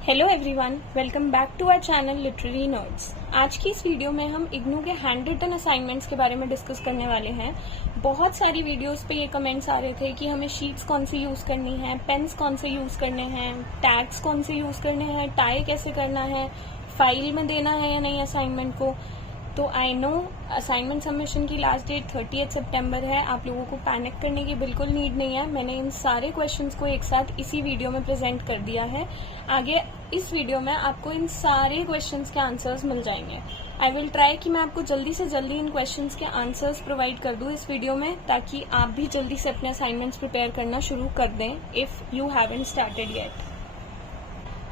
Hello everyone, welcome back to our channel literary nerds. आज की इस वीडियो में हम इग्नू के हैंड रिटन असाइनमेंट्स के बारे में डिस्कस करने वाले हैं। बहुत सारी वीडियोस पे ये कमेंट्स आ रहे थे कि हमें शीट्स कौन सी यूज करनी है, पेन्स कौन से यूज करने हैं, टैग्स कौन से यूज करने हैं, टाई कैसे करना है, फाइल में देना है या नहीं असाइनमेंट को। तो आई नो असाइनमेंट सबमिशन की लास्ट डेट 30 सितंबर है। आप लोगों को पैनिक करने की बिल्कुल नीड नहीं है। मैंने इन सारे क्वेश्चंस को एक साथ इसी वीडियो में प्रेजेंट कर दिया है। आगे इस वीडियो में आपको इन सारे क्वेश्चंस के आंसर्स मिल जाएंगे। आई विल ट्राई कि मैं आपको जल्दी से जल्दी इन क्वेश्चंस के आंसर्स प्रोवाइड कर दूं इस वीडियो में, ताकि आप भी जल्दी से अपने असाइनमेंट्स प्रिपेयर करना शुरू कर दें if you haven't started yet.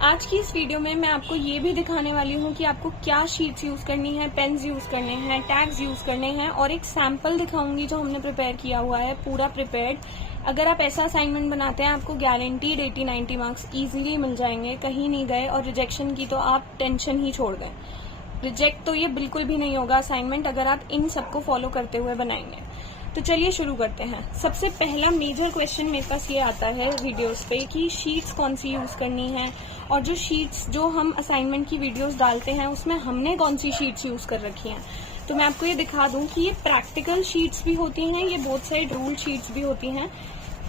आज की इस वीडियो में मैं आपको ये भी दिखाने वाली हूँ कि आपको क्या शीट्स यूज करनी है, पेन्स यूज करने हैं, टैग्स यूज करने हैं, और एक सैंपल दिखाऊंगी जो हमने प्रिपेयर किया हुआ है, पूरा प्रिपेयर्ड। अगर आप ऐसा असाइनमेंट बनाते हैं आपको गारंटीड 80-90 मार्क्स इजीली मिल जाएंगे, कहीं नहीं गए। और रिजेक्शन की तो आप टेंशन ही छोड़ दें। रिजेक्ट तो ये बिल्कुल भी नहीं होगा असाइनमेंट अगर आप इन सबको फॉलो करते हुए बनाएंगे। तो चलिए शुरू करते हैं। सबसे पहला मेजर क्वेश्चन मेरे पास ये आता है वीडियोस पे कि शीट्स कौन सी यूज करनी है, और जो शीट्स जो हम असाइनमेंट की वीडियोस डालते हैं उसमें हमने कौन सी शीट्स यूज कर रखी हैं। तो मैं आपको ये दिखा दूं कि ये प्रैक्टिकल शीट्स भी होती हैं, ये बोथ साइड रूल शीट्स भी होती हैं।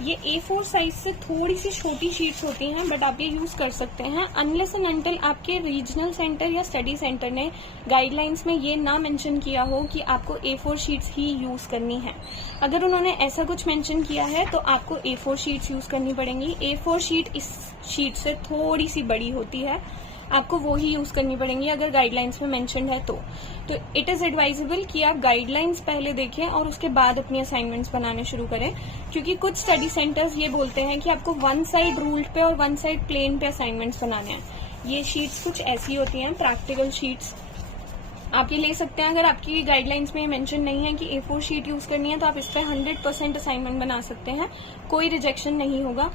ये A4 साइज से थोड़ी सी छोटी शीट्स होती हैं, बट आप ये यूज कर सकते हैं अनलेस एंड अनटिल आपके रीजनल सेंटर या स्टडी सेंटर ने गाइडलाइंस में ये ना मेंशन किया हो कि आपको A4 शीट्स ही यूज करनी है। अगर उन्होंने ऐसा कुछ मेंशन किया है तो आपको A4 शीट्स यूज करनी पड़ेंगी। A4 शीट इस शीट से थोड़ी सी बड़ी होती है, आपको वो ही यूज करनी पड़ेंगी अगर गाइडलाइंस में मेंशन्ड है तो इट इज एडवाइजेबल कि आप गाइडलाइंस पहले देखें और उसके बाद अपनी असाइनमेंट्स बनाने शुरू करें, क्योंकि कुछ स्टडी सेंटर्स ये बोलते हैं कि आपको वन साइड रूल्ड पे और वन साइड प्लेन पे असाइनमेंट्स बनाने हैं। ये शीट्स कुछ ऐसी होती हैं, प्रैक्टिकल शीट्स। आप ये ले सकते हैं। अगर आपकी गाइडलाइंस में मेंशन नहीं है कि A4 शीट यूज करनी है तो आप इस पर 100% असाइनमेंट बना सकते हैं, कोई रिजेक्शन नहीं होगा।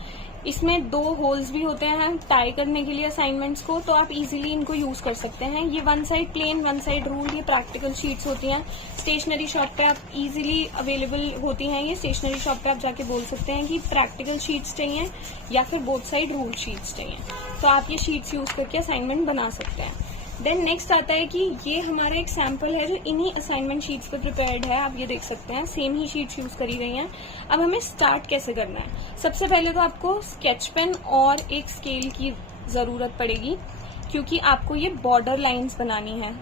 इसमें 2 होल्स भी होते हैं टाई करने के लिए असाइनमेंट्स को, तो आप इजीली इनको यूज कर सकते हैं। ये one side plain, one side rule, ये प्रैक्टिकल शीट्स होती हैं। स्टेशनरी शॉप पे आप इजीली अवेलेबल होती हैं। ये स्टेशनरी शॉप पे आप जाके बोल सकते हैं कि प्रैक्टिकल शीट्स चाहिए या फिर बोथ साइड रूल शीट्स चाहिए, तो आप ये शीट्स यूज करके असाइनमेंट बना सकते हैं। देन नेक्स्ट आता है कि ये हमारा एक सैंपल है जो इन्हीं असाइनमेंट शीट्स पे प्रिपेयर्ड है। आप ये देख सकते हैं सेम ही शीट्स यूज करी गई हैं। अब हमें स्टार्ट कैसे करना है। सबसे पहले तो आपको स्केच पेन और एक स्केल की जरूरत पड़ेगी, क्योंकि आपको ये बॉर्डर लाइंस बनानी है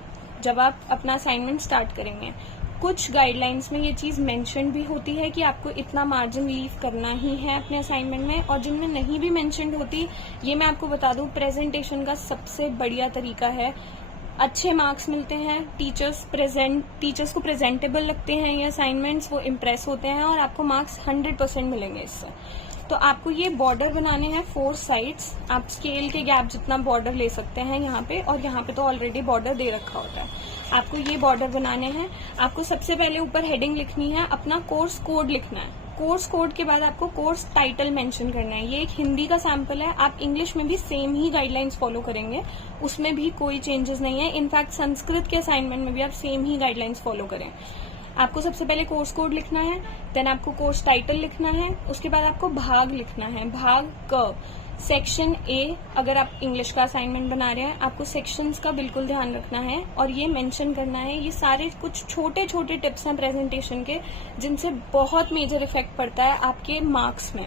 जब आप अपना असाइनमेंट स्टार्ट करेंगे। कुछ गाइडलाइंस में ये चीज मेंशन भी होती है कि आपको इतना मार्जिन लीव करना ही है अपने असाइनमेंट में, और जिनमें नहीं भी मेंशन होती, ये मैं आपको बता दूं, प्रेजेंटेशन का सबसे बढ़िया तरीका है। अच्छे मार्क्स मिलते हैं, टीचर्स को प्रेजेंटेबल लगते हैं ये असाइनमेंट्स, वो इम्प्रेस होते हैं और आपको मार्क्स 100% मिलेंगे इससे। तो आपको ये बॉर्डर बनाने हैं 4 साइड्स। आप स्केल के गैप जितना बॉर्डर ले सकते हैं यहाँ पे, और यहाँ पे तो ऑलरेडी बॉर्डर दे रखा होता है। आपको ये बॉर्डर बनाने हैं। आपको सबसे पहले ऊपर हेडिंग लिखनी है, अपना कोर्स कोड लिखना है। कोर्स कोड के बाद आपको कोर्स टाइटल मेंशन करना है। ये एक हिंदी का सैंपल है, आप इंग्लिश में भी सेम ही गाइडलाइंस फॉलो करेंगे, उसमें भी कोई चेंजेस नहीं है। इनफैक्ट संस्कृत के असाइनमेंट में भी आप सेम ही गाइडलाइंस फॉलो करें। आपको सबसे पहले कोर्स कोड लिखना है, देन आपको कोर्स टाइटल लिखना है, उसके बाद आपको भाग लिखना है। भाग क सेक्शन ए, अगर आप इंग्लिश का असाइनमेंट बना रहे हैं आपको सेक्शंस का बिल्कुल ध्यान रखना है और ये मेंशन करना है। ये सारे कुछ छोटे छोटे टिप्स हैं प्रेजेंटेशन के, जिनसे बहुत मेजर इफेक्ट पड़ता है आपके मार्क्स में।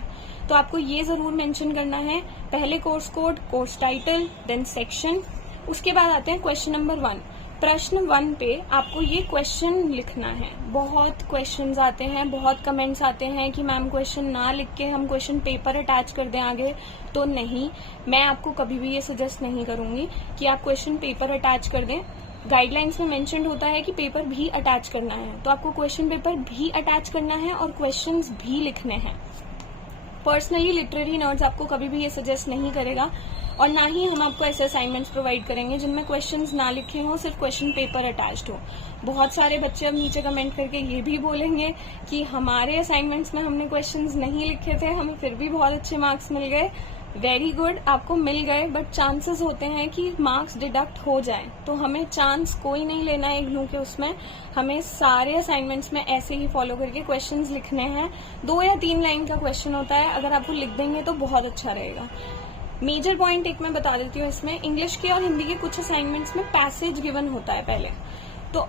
तो आपको ये जरूर मेंशन करना है, पहले course code, course title, then section. उसके बाद आते हैं क्वेश्चन नंबर 1। प्रश्न 1 पे आपको ये क्वेश्चन लिखना है। बहुत क्वेश्चंस आते हैं, बहुत कमेंट्स आते हैं कि मैम क्वेश्चन ना लिख के हम क्वेश्चन पेपर अटैच कर दें आगे। तो नहीं, मैं आपको कभी भी ये सजेस्ट नहीं करूंगी कि आप क्वेश्चन पेपर अटैच कर दें। गाइडलाइंस में मेंशन होता है कि पेपर भी अटैच करना है, तो आपको क्वेश्चन पेपर भी अटैच करना है और क्वेश्चंस भी लिखने हैं। पर्सनली लिटरेरी नर्ड्स आपको कभी भी ये सजेस्ट नहीं करेगा, और ना ही हम आपको ऐसे असाइनमेंट्स प्रोवाइड करेंगे जिनमें क्वेश्चंस ना लिखे हों, सिर्फ क्वेश्चन पेपर अटैच्ड हो। बहुत सारे बच्चे अब नीचे कमेंट करके ये भी बोलेंगे कि हमारे असाइनमेंट्स में हमने क्वेश्चंस नहीं लिखे थे, हमें फिर भी बहुत अच्छे मार्क्स मिल गए। वेरी गुड, आपको मिल गए, बट चांसेस होते हैं कि मार्क्स डिडक्ट हो जाए, तो हमें चांस कोई नहीं लेना है इग्नू के उसमें। हमें सारे असाइनमेंट्स में ऐसे ही फॉलो करके क्वेश्चंस लिखने हैं। 2 या 3 लाइन का क्वेश्चन होता है, अगर आपको लिख देंगे तो बहुत अच्छा रहेगा। मेजर पॉइंट एक मैं बता देती हूँ इसमें, इंग्लिश के और हिंदी के कुछ असाइनमेंट्स में पैसेज गिवन होता है पहले। तो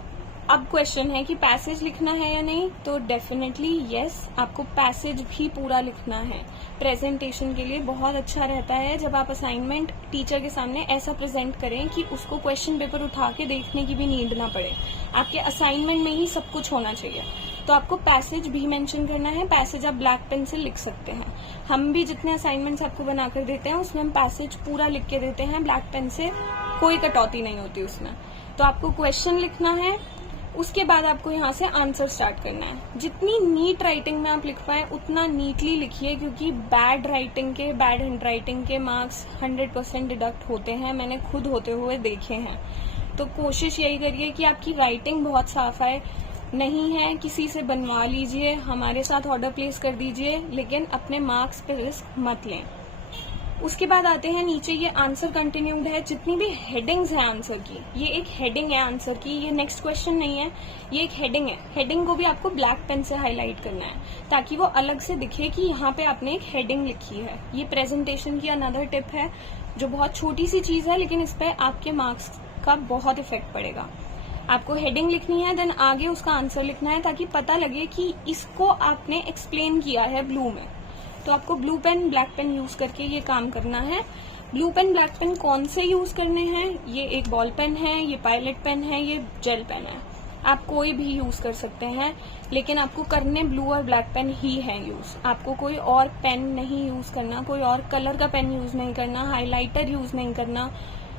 अब क्वेश्चन है कि पैसेज लिखना है या नहीं, तो डेफिनेटली यस, आपको पैसेज भी पूरा लिखना है। प्रेजेंटेशन के लिए बहुत अच्छा रहता है जब आप असाइनमेंट टीचर के सामने ऐसा प्रेजेंट करें कि उसको क्वेश्चन पेपर उठा के देखने की भी नीड ना पड़े। आपके असाइनमेंट में ही सब कुछ होना चाहिए। तो आपको पैसेज भी मेंशन करना है। पैसेज आप ब्लैक पेन से लिख सकते हैं। हम भी जितने असाइनमेंट्स आपको बनाकर देते हैं उसमें हम पैसेज पूरा लिख के देते हैं ब्लैक पेन से, कोई कटौती नहीं होती उसमें। तो आपको क्वेश्चन लिखना है, उसके बाद आपको यहाँ से आंसर स्टार्ट करना है। जितनी नीट राइटिंग में आप लिख पाए उतना नीटली लिखिए, क्योंकि बैड हैंड राइटिंग के मार्क्स 100% डिडक्ट होते हैं। मैंने खुद होते हुए देखे हैं। तो कोशिश यही करिए कि आपकी राइटिंग बहुत साफ आए। नहीं है किसी से बनवा लीजिए, हमारे साथ ऑर्डर प्लेस कर दीजिए, लेकिन अपने मार्क्स पे रिस्क मत लें। उसके बाद आते हैं नीचे, ये आंसर कंटिन्यूड है। जितनी भी हेडिंग्स हैं आंसर की, ये एक हेडिंग है आंसर की, ये नेक्स्ट क्वेश्चन नहीं है, ये एक हेडिंग है। हेडिंग को भी आपको ब्लैक पेन से हाईलाइट करना है ताकि वो अलग से दिखे कि यहाँ पे आपने एक हेडिंग लिखी है। ये प्रेजेंटेशन की अनदर टिप है जो बहुत छोटी सी चीज है, लेकिन इस पे आपके मार्क्स का बहुत इफेक्ट पड़ेगा। आपको हेडिंग लिखनी है, देन आगे उसका आंसर लिखना है ताकि पता लगे कि इसको आपने एक्सप्लेन किया है ब्लू में। तो आपको blue pen black pen use करके ये काम करना है। ब्लू पेन ब्लैक पेन कौन से यूज करने हैं? ये एक बॉल पेन है, ये पायलट पेन है, ये जेल पेन है। आप कोई भी यूज कर सकते हैं, लेकिन आपको करने ब्लू और ब्लैक पेन ही है यूज। आपको कोई और पेन नहीं यूज करना, कोई और कलर का पेन यूज नहीं करना, हाइलाइटर यूज नहीं करना,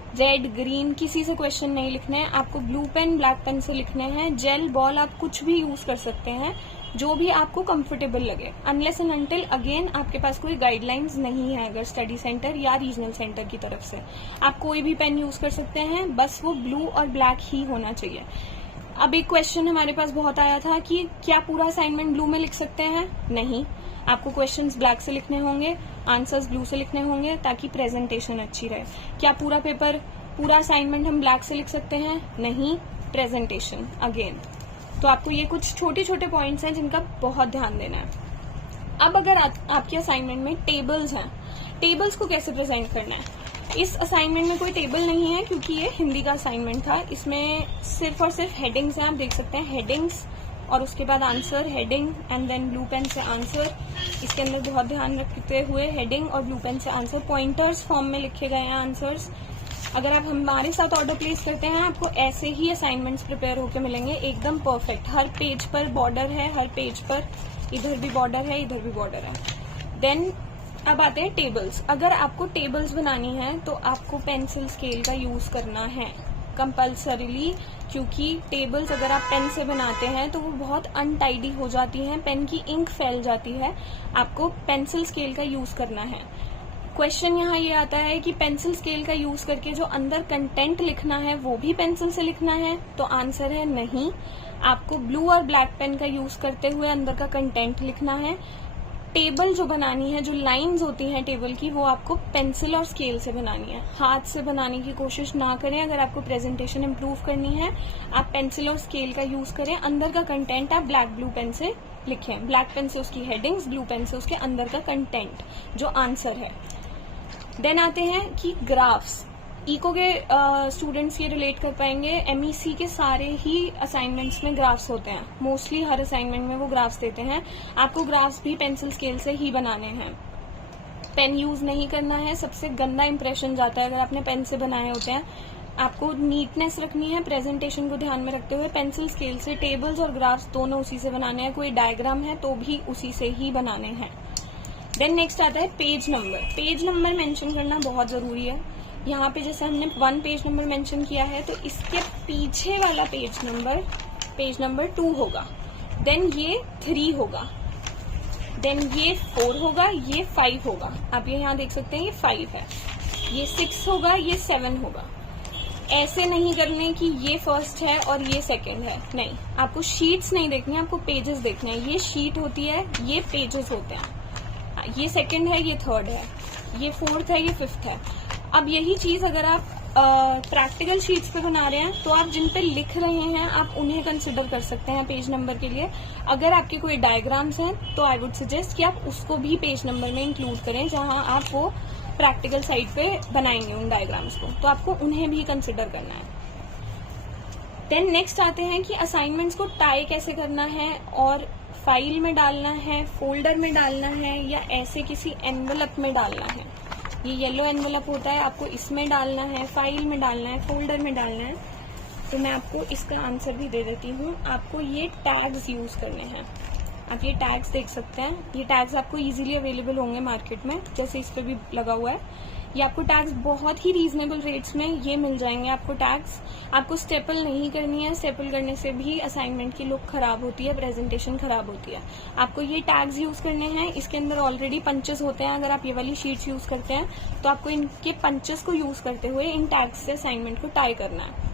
रेड ग्रीन किसी से क्वेश्चन नहीं लिखने हैं। आपको ब्लू पेन ब्लैक पेन से लिखने हैं। जेल बॉल आप कुछ भी यूज कर सकते हैं, जो भी आपको कंफर्टेबल लगे, अनलेस एंड अनटिल अगेन आपके पास कोई गाइडलाइंस नहीं है। अगर स्टडी सेंटर या रीजनल सेंटर की तरफ से आप कोई भी पेन यूज कर सकते हैं, बस वो ब्लू और ब्लैक ही होना चाहिए। अब एक क्वेश्चन हमारे पास बहुत आया था कि क्या पूरा असाइनमेंट ब्लू में लिख सकते हैं? नहीं, आपको क्वेश्चंस ब्लैक से लिखने होंगे, आंसर्स ब्लू से लिखने होंगे ताकि प्रेजेंटेशन अच्छी रहे। क्या पूरा असाइनमेंट हम ब्लैक से लिख सकते हैं? नहीं, प्रेजेंटेशन अगेन। तो आपको ये कुछ छोटे छोटे पॉइंट्स हैं जिनका बहुत ध्यान देना है। अब अगर आपके असाइनमेंट में टेबल्स हैं, टेबल्स को कैसे प्रेजेंट करना है? इस असाइनमेंट में कोई टेबल नहीं है क्योंकि ये हिंदी का असाइनमेंट था। इसमें सिर्फ और सिर्फ हेडिंग्स हैं, आप देख सकते हैं हेडिंग्स और उसके बाद answer, heading and then blue pen से आंसर। इसके अंदर बहुत ध्यान रखते हुए हेडिंग और ब्लू पेन से आंसर, पॉइंटर्स फॉर्म में लिखे गए हैं आंसर्स। अगर आप हमारे साथ ऑर्डर प्लेस करते हैं, आपको ऐसे ही असाइनमेंट्स प्रिपेयर होकर मिलेंगे, एकदम परफेक्ट। हर पेज पर बॉर्डर है, हर पेज पर इधर भी बॉर्डर है, इधर भी बॉर्डर है। देन अब आते हैं टेबल्स। अगर आपको टेबल्स बनानी है तो आपको पेंसिल स्केल का यूज करना है कंपल्सरीली, क्योंकि टेबल्स अगर आप पेन से बनाते हैं तो वो बहुत अनटाइडी हो जाती हैं, पेन की इंक फैल जाती है। आपको पेंसिल स्केल का यूज करना है। क्वेश्चन यहाँ ये आता है कि पेंसिल स्केल का यूज करके जो अंदर कंटेंट लिखना है वो भी पेंसिल से लिखना है, तो आंसर है नहीं। आपको ब्लू और ब्लैक पेन का यूज करते हुए अंदर का कंटेंट लिखना है। टेबल जो बनानी है, जो लाइंस होती हैं टेबल की, वो आपको पेंसिल और स्केल से बनानी है। हाथ से बनाने की कोशिश ना करें। अगर आपको प्रेजेंटेशन इम्प्रूव करनी है, आप पेंसिल और स्केल का यूज करें। अंदर का कंटेंट आप ब्लैक ब्लू पेन से लिखें, ब्लैक पेन से उसकी हेडिंग्स, ब्लू पेन से उसके अंदर का कंटेंट जो आंसर है। देन आते हैं कि ग्राफ्स। इको के स्टूडेंट्स ये रिलेट कर पाएंगे, एमईसी के सारे ही असाइनमेंट्स में ग्राफ्स होते हैं। मोस्टली हर असाइनमेंट में वो ग्राफ्स देते हैं। आपको ग्राफ्स भी पेंसिल स्केल से ही बनाने हैं, पेन यूज नहीं करना है। सबसे गंदा इंप्रेशन जाता है अगर आपने पेन से बनाए होते हैं। आपको नीटनेस रखनी है, प्रेजेंटेशन को ध्यान में रखते हुए पेंसिल स्केल से टेबल्स और ग्राफ्स दोनों उसी से बनाने हैं। कोई डायग्राम है तो भी उसी से ही बनाने हैं। देन नेक्स्ट आता है page number. Page number mention करना बहुत जरूरी है। यहाँ पे जैसे हमने 1 पेज नंबर मेंशन किया है, तो इसके पीछे वाला पेज नंबर 2 होगा। देन ये 3 होगा, देन ये 4 होगा, ये 5 होगा। आप ये यहाँ देख सकते हैं ये 5 है, ये 6 होगा, ये 7 होगा। ऐसे नहीं करने कि ये फर्स्ट है और ये सेकंड है, नहीं। आपको शीट्स नहीं देखनी, आपको पेजेस देखने हैं। ये शीट होती है, ये पेजेस होते हैं। ये सेकंड है, ये थर्ड है, ये फोर्थ है, ये फिफ्थ है। अब यही चीज अगर आप प्रैक्टिकल शीट्स पे बना रहे हैं तो आप जिन पे लिख रहे हैं आप उन्हें कंसिडर कर सकते हैं पेज नंबर के लिए। अगर आपके कोई डायग्राम्स हैं तो आई वुड सजेस्ट कि आप उसको भी पेज नंबर में इंक्लूड करें, जहां आप वो प्रैक्टिकल साइड पे बनाएंगे उन डायग्राम्स को, तो आपको उन्हें भी कंसिडर करना है। देन नेक्स्ट आते हैं कि असाइनमेंट्स को टाई कैसे करना है, और फाइल में डालना है, फोल्डर में डालना है, या ऐसे किसी एनवेलप में डालना है। ये येलो एनवेलप होता है, आपको इसमें डालना है, फाइल में डालना है, फोल्डर में डालना है। तो मैं आपको इसका आंसर भी दे देती हूँ। आपको ये टैग्स यूज करने हैं। आप ये टैग्स देख सकते हैं, ये टैग्स आपको इजीली अवेलेबल होंगे मार्केट में, जैसे इस पे भी लगा हुआ है। ये आपको टैग्स बहुत ही रीजनेबल रेट्स में ये मिल जाएंगे आपको टैग्स। आपको स्टेपल नहीं करनी है, स्टेपल करने से भी असाइनमेंट की लुक खराब होती है, प्रेजेंटेशन खराब होती है। आपको ये टैग्स यूज करने हैं। इसके अंदर ऑलरेडी पंचेस होते हैं, अगर आप ये वाली शीट्स यूज करते हैं तो आपको इनके पंचेस को यूज करते हुए इन टैग्स से असाइनमेंट को टाई करना है।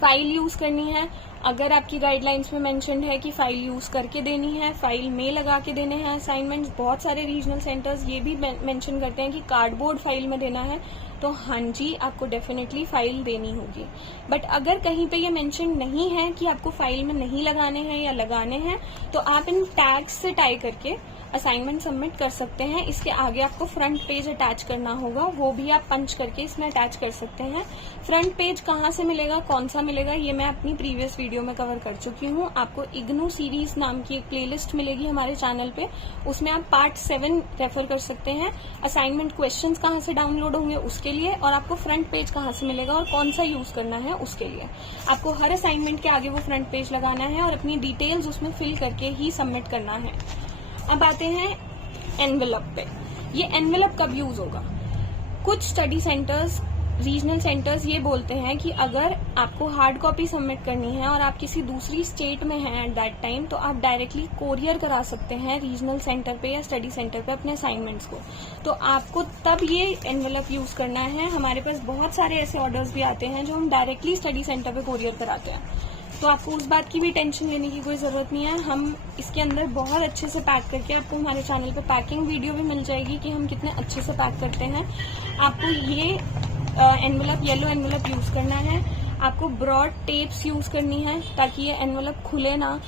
फाइल यूज करनी है। अगर आपकी गाइडलाइंस में मेंशन्ड है कि फाइल यूज करके देनी है, फाइल में लगा के देने हैं असाइनमेंट्स। बहुत सारे रीजनल सेंटर्स ये भी मेंशन करते हैं कि कार्डबोर्ड फाइल में देना है, तो हाँ जी, आपको डेफिनेटली फाइल देनी होगी। बट अगर कहीं पे ये मेंशन नहीं है कि आपको फाइल में नहीं लगाने हैं या लगाने हैं, तो आप इन टैग्स से टाई करके असाइनमेंट सबमिट कर सकते हैं। इसके आगे आपको फ्रंट पेज अटैच करना होगा, वो भी आप पंच करके इसमें अटैच कर सकते हैं। फ्रंट पेज कहाँ से मिलेगा, कौन सा मिलेगा, ये मैं अपनी प्रीवियस वीडियो में कवर कर चुकी हूँ। आपको इग्नू सीरीज नाम की एक प्लेलिस्ट मिलेगी हमारे चैनल पे, उसमें आप पार्ट 7 रेफर कर सकते हैं। असाइनमेंट क्वेश्चंस कहाँ से डाउनलोड होंगे उसके लिए, और आपको फ्रंट पेज कहाँ से मिलेगा और कौन सा यूज करना है उसके लिए। आपको हर असाइनमेंट के आगे वो फ्रंट पेज लगाना है और अपनी डिटेल्स उसमें फिल करके ही सबमिट करना है। अब आते हैं एनवेलप पे। ये एनवेलप कब यूज होगा? कुछ स्टडी सेंटर्स, रीजनल सेंटर्स ये बोलते हैं कि अगर आपको हार्ड कॉपी सबमिट करनी है और आप किसी दूसरी स्टेट में हैं एट दैट टाइम, तो आप डायरेक्टली कोरियर करा सकते हैं रीजनल सेंटर पे या स्टडी सेंटर पे अपने असाइनमेंट्स को। तो आपको तब ये एनवेलप यूज करना है। हमारे पास बहुत सारे ऐसे ऑर्डर्स भी आते हैं जो हम डायरेक्टली स्टडी सेंटर पे कोरियर कराते हैं, तो आपको उस बात की भी टेंशन लेने की कोई जरूरत नहीं है। हम इसके अंदर बहुत अच्छे से पैक करके, आपको हमारे चैनल पे पैकिंग वीडियो भी मिल जाएगी कि हम कितने अच्छे से पैक करते हैं। आपको ये एनवेलप, येलो एनवेलप यूज करना है। आपको ब्रॉड टेप्स यूज करनी है ताकि ये एनवेलप खुले ना,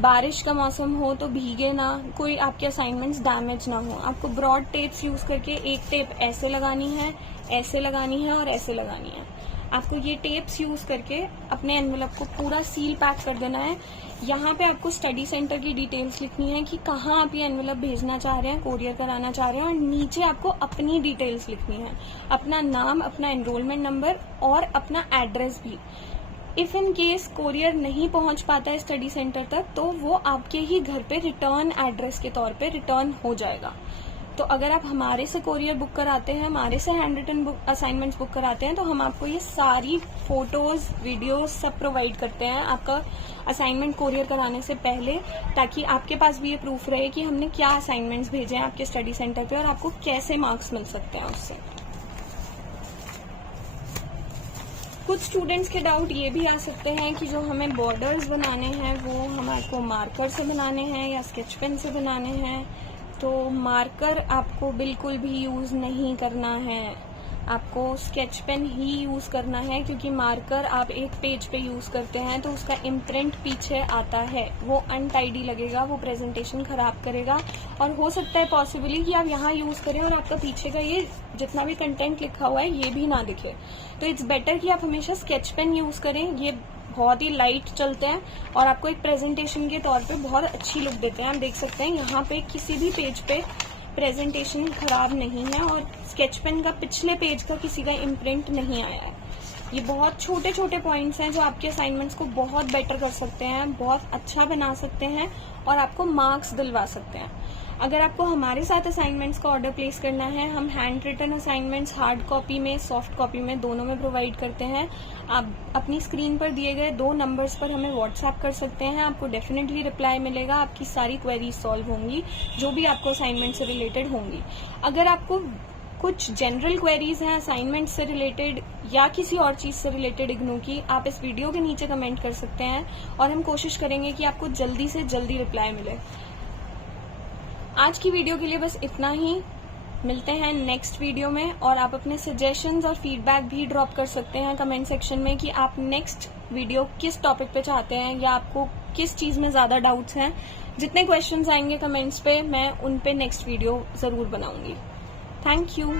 बारिश का मौसम हो तो भीगे ना, कोई आपके असाइनमेंट्स डैमेज ना हो। आपको ब्रॉड टेप्स यूज करके एक टेप ऐसे लगानी है, ऐसे लगानी है और ऐसे लगानी है। आपको ये टेप्स यूज करके अपने एनवेलप को पूरा सील पैक कर देना है। यहाँ पे आपको स्टडी सेंटर की डिटेल्स लिखनी है कि कहाँ आप ये एनवेलप भेजना चाह रहे हैं, कोरियर कराना चाह रहे हैं, और नीचे आपको अपनी डिटेल्स लिखनी है, अपना नाम, अपना एनरोलमेंट नंबर और अपना एड्रेस भी। इफ इन केस कोरियर नहीं पहुंच पाता है स्टडी सेंटर तक, तो वो आपके ही घर पे रिटर्न एड्रेस के तौर पे रिटर्न हो जाएगा। तो अगर आप हमारे से कोरियर बुक कराते हैं, हमारे से हैंड रिटन असाइनमेंट्स बुक कराते हैं, तो हम आपको ये सारी फोटोज, वीडियोस सब प्रोवाइड करते हैं आपका असाइनमेंट कोरियर कराने से पहले, ताकि आपके पास भी ये प्रूफ रहे कि हमने क्या असाइनमेंट्स भेजे हैं आपके स्टडी सेंटर पे और आपको कैसे मार्क्स मिल सकते हैं उससे। कुछ स्टूडेंट्स के डाउट ये भी आ सकते हैं कि जो हमें बॉर्डर्स बनाने हैं वो हमारे को मार्कर से बनाने हैं या स्केच पेन से बनाने हैं। तो मार्कर आपको बिल्कुल भी यूज नहीं करना है, आपको स्केच पेन ही यूज करना है, क्योंकि मार्कर आप एक पेज पे यूज करते हैं तो उसका इम्प्रिंट पीछे आता है, वो अनटाइडी लगेगा, वो प्रेजेंटेशन खराब करेगा, और हो सकता है पॉसिबली कि आप यहाँ यूज करें और आपका पीछे का ये जितना भी कंटेंट लिखा हुआ है ये भी ना दिखे। तो इट्स बेटर कि आप हमेशा स्केच पेन यूज करें। ये बहुत ही लाइट चलते हैं और आपको एक प्रेजेंटेशन के तौर पे बहुत अच्छी लुक देते हैं। आप देख सकते हैं यहाँ पे किसी भी पेज पे प्रेजेंटेशन खराब नहीं है और स्केच पेन का पिछले पेज का किसी का इम्प्रिंट नहीं आया है। ये बहुत छोटे छोटे पॉइंट्स हैं जो आपके असाइनमेंट्स को बहुत बेटर कर सकते हैं, बहुत अच्छा बना सकते हैं और आपको मार्क्स दिलवा सकते हैं। अगर आपको हमारे साथ असाइनमेंट्स का ऑर्डर प्लेस करना है, हम hand written assignments hard copy में, सॉफ्ट कॉपी में, दोनों में प्रोवाइड करते हैं। आप अपनी स्क्रीन पर दिए गए 2 नंबर्स पर हमें व्हाट्सएप कर सकते हैं, आपको डेफिनेटली रिप्लाई मिलेगा, आपकी सारी क्वेरीज सॉल्व होंगी जो भी आपको असाइनमेंट से रिलेटेड होंगी। अगर आपको कुछ जनरल क्वेरीज हैं असाइनमेंट से रिलेटेड या किसी और चीज से रिलेटेड इग्नू की, आप इस वीडियो के नीचे कमेंट कर सकते हैं और हम कोशिश करेंगे कि आपको जल्दी से जल्दी रिप्लाई मिले। आज की वीडियो के लिए बस इतना ही। मिलते हैं नेक्स्ट वीडियो में, और आप अपने सजेशंस और फीडबैक भी ड्रॉप कर सकते हैं कमेंट सेक्शन में कि आप नेक्स्ट वीडियो किस टॉपिक पे चाहते हैं या आपको किस चीज में ज्यादा डाउट्स हैं। जितने क्वेश्चंस आएंगे कमेंट्स पे, मैं उन पे नेक्स्ट वीडियो जरूर बनाऊंगी। Thank you.